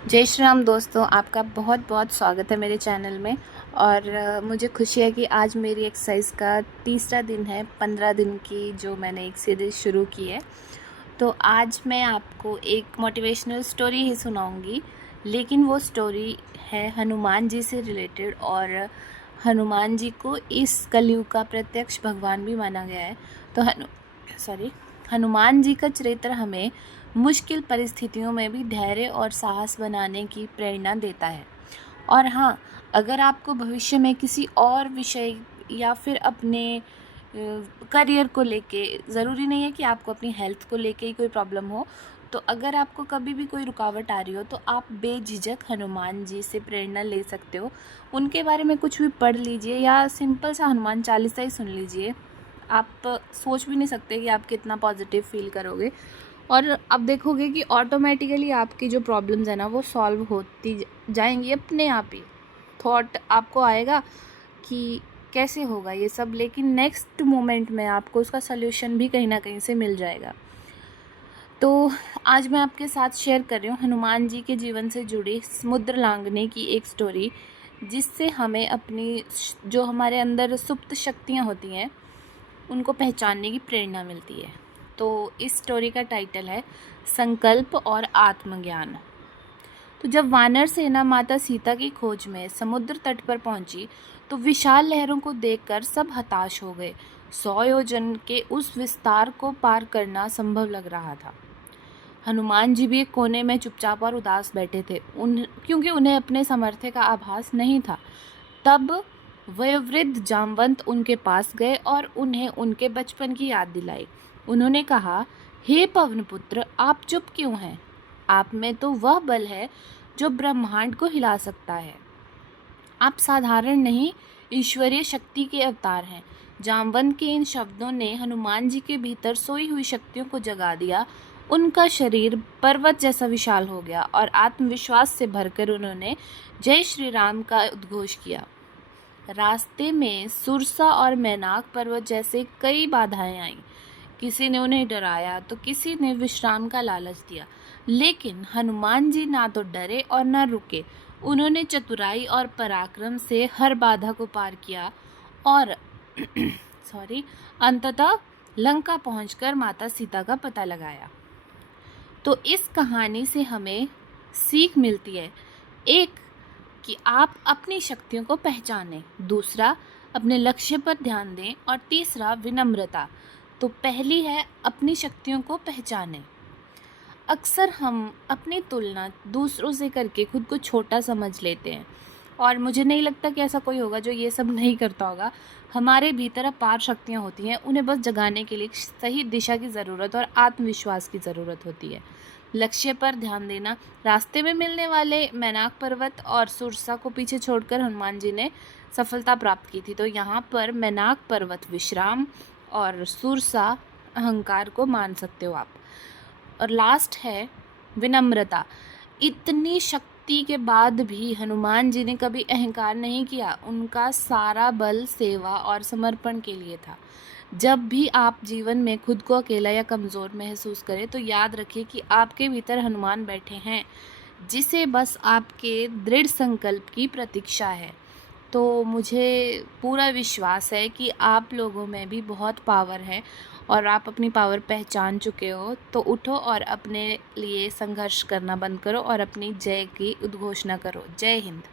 जय श्री राम दोस्तों, आपका बहुत बहुत स्वागत है मेरे चैनल में। और मुझे खुशी है कि आज मेरी एक्सरसाइज का तीसरा दिन है 15 दिन की जो मैंने एक सीरीज़ शुरू की है। तो आज मैं आपको एक मोटिवेशनल स्टोरी ही सुनाऊंगी, लेकिन वो स्टोरी है हनुमान जी से रिलेटेड। और हनुमान जी को इस कलयुग का प्रत्यक्ष भगवान भी माना गया है। तो हनुमान जी का चरित्र हमें मुश्किल परिस्थितियों में भी धैर्य और साहस बनाने की प्रेरणा देता है। और हाँ, अगर आपको भविष्य में किसी और विषय या फिर अपने करियर को लेके, ज़रूरी नहीं है कि आपको अपनी हेल्थ को लेके ही कोई प्रॉब्लम हो, तो अगर आपको कभी भी कोई रुकावट आ रही हो तो आप बेझिझक हनुमान जी से प्रेरणा ले सकते हो। उनके बारे में कुछ भी पढ़ लीजिए या सिंपल सा हनुमान चालीसा ही सुन लीजिए। आप सोच भी नहीं सकते कि आप कितना पॉजिटिव फील करोगे। और आप देखोगे कि ऑटोमेटिकली आपकी जो प्रॉब्लम्स है ना वो सॉल्व होती जाएंगी अपने आप ही। थॉट आपको आएगा कि कैसे होगा ये सब, लेकिन नेक्स्ट मोमेंट में आपको उसका सल्यूशन भी कहीं ना कहीं से मिल जाएगा। तो आज मैं आपके साथ शेयर कर रही हूँ हनुमान जी के जीवन से जुड़ी समुद्र लांघने की एक स्टोरी, जिससे हमें अपनी जो हमारे अंदर सुप्त शक्तियाँ होती हैं उनको पहचानने की प्रेरणा मिलती है। तो इस स्टोरी का टाइटल है संकल्प और आत्मज्ञान। तो जब वानर सेना माता सीता की खोज में समुद्र तट पर पहुंची तो विशाल लहरों को देखकर सब हताश हो गए। 100 योजन के उस विस्तार को पार करना संभव लग रहा था। हनुमान जी भी एक कोने में चुपचाप और उदास बैठे थे, क्योंकि उन्हें अपने सामर्थ्य का आभास नहीं था। तब वयोवृद्ध जामवंत उनके पास गए और उन्हें उनके बचपन की याद दिलाई। उन्होंने कहा, हे पवनपुत्र, आप चुप क्यों हैं? आप में तो वह बल है जो ब्रह्मांड को हिला सकता है। आप साधारण नहीं, ईश्वरीय शक्ति के अवतार हैं। जामवंत के इन शब्दों ने हनुमान जी के भीतर सोई हुई शक्तियों को जगा दिया। उनका शरीर पर्वत जैसा विशाल हो गया और आत्मविश्वास से भरकर उन्होंने जय श्री राम का उद्घोष किया। रास्ते में सुरसा और मैनाक पर्वत जैसे कई बाधाएं आईं। किसी ने उन्हें डराया तो किसी ने विश्राम का लालच दिया, लेकिन हनुमान जी ना तो डरे और न रुके। उन्होंने चतुराई और पराक्रम से हर बाधा को पार किया और अंततः लंका पहुंचकर माता सीता का पता लगाया। तो इस कहानी से हमें सीख मिलती है, एक कि आप अपनी शक्तियों को पहचानें, दूसरा अपने लक्ष्य पर ध्यान दें, और तीसरा विनम्रता। तो पहली है अपनी शक्तियों को पहचानें। अक्सर हम अपनी तुलना दूसरों से करके खुद को छोटा समझ लेते हैं, और मुझे नहीं लगता कि ऐसा कोई होगा जो ये सब नहीं करता होगा। हमारे भीतर अपार शक्तियाँ होती हैं, उन्हें बस जगाने के लिए सही दिशा की ज़रूरत और आत्मविश्वास की ज़रूरत होती है। लक्ष्य पर ध्यान देना। रास्ते में मिलने वाले मैनाक पर्वत और सुरसा को पीछे छोड़कर हनुमान जी ने सफलता प्राप्त की थी। तो यहाँ पर मैनाक पर्वत विश्राम और सुरसा अहंकार को मान सकते हो आप। और लास्ट है विनम्रता। इतनी शक्ति के बाद भी हनुमान जी ने कभी अहंकार नहीं किया। उनका सारा बल सेवा और समर्पण के लिए था। जब भी आप जीवन में खुद को अकेला या कमज़ोर महसूस करें तो याद रखिए कि आपके भीतर हनुमान बैठे हैं, जिसे बस आपके दृढ़ संकल्प की प्रतीक्षा है। तो मुझे पूरा विश्वास है कि आप लोगों में भी बहुत पावर है और आप अपनी पावर पहचान चुके हो। तो उठो और अपने लिए संघर्ष करना बंद करो और अपनी जय की उद्घोषणा करो। जय हिंद।